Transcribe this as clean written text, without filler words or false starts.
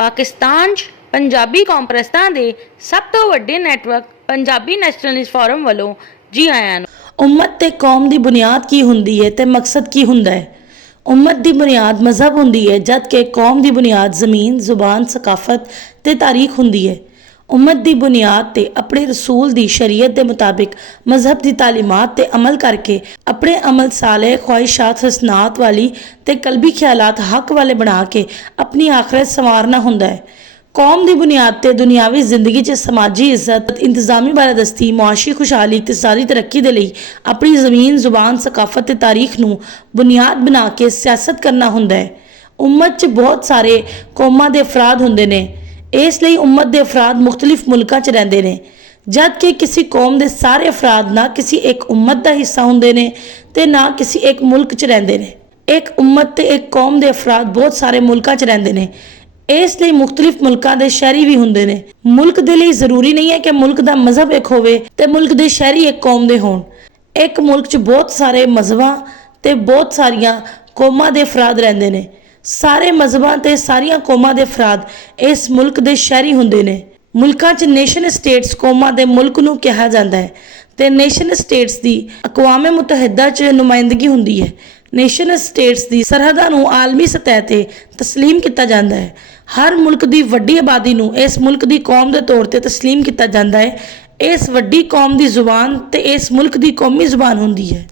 पाकिस्तान 'ਚ पंजाबी कॉन्फ्रेंसां दे सब तो वड्डे नैटवर्क पंजाबी नैशनलिस्ट फोरम वालों जी आयां नूं। उम्मत ते कौम की बुनियाद की हुंदी है ते मकसद की हुंदा है। उम्मत की बुनियाद मजहब हुंदी है, जबकि कौम की बुनियाद ज़मीन, जुबान, सकाफत ते तारीख हुंदी है। उम्मत की बुनियाद ते अपने रसूल दी शरीयत के मुताबिक मजहब की तालीमात ते अमल करके अपने अमल साले ख्वाहिशात हसनात वाली ते कल्बी ख्यालात हक वाले बना के अपनी आखिरत संवारना हुंदा है। कौम की बुनियाद ते दुनियावी जिंदगी च समाजी इज्जत, इंतजामी बालादस्ती, मुआशी खुशहाली, इकतसादी तरक्की के लिए अपनी ज़मीन, जुबान, सकाफत ते तारीख नूं बुनियाद बना के सियासत करना हुंदा है। उम्मत च बहुत सारे कौमां दे अफराद हुंदे ने, इसलिए उम्मत दे अफराद मुख्तलिफ मुल्कां च रहिंदे ने, जबकि किसी कौम दे सारे अफराद ना किसी एक उम्मत का हिस्सा हुंदे ने ते ना किसी एक मुल्क च रहिंदे ने। एक उम्मत ते एक कौम दे अफराद बहुत सारे मुल्कां च रहिंदे ने, इसलिए मुख्तलिफ मुल्कां दे शहरी भी हुंदे ने। मुल्क दे लिए जरूरी नहीं है कि मुल्क दा मजहब एक होवे ते मुल्क दे शहरी एक कौम दे होण। एक मुल्क च बहुत सारे मजहबां ते बहुत सारियां कौमां दे अफराद रहिंदे ने। सारे मजहबां ते सारियां कौमां दे अफराद इस मुल्क दे शहरी हुंदे ने। मुल्कां च नेशन स्टेट्स कौमां दे मुल्क नूं कहा जाता है ते नेशन स्टेट्स दी अकवाम मुतहदा च नुमाइंदगी हुंदी है। नेशन स्टेट्स दी सरहदां नूं आलमी सतह ते तस्लीम किया जाता है। हर मुल्क की वड्डी आबादी नूं इस मुल्क की कौम के तौर पर तस्लीम किया जाता है। इस वड्डी कौम की जुबान ते इस मुल्क की कौमी जुबान हुंदी है।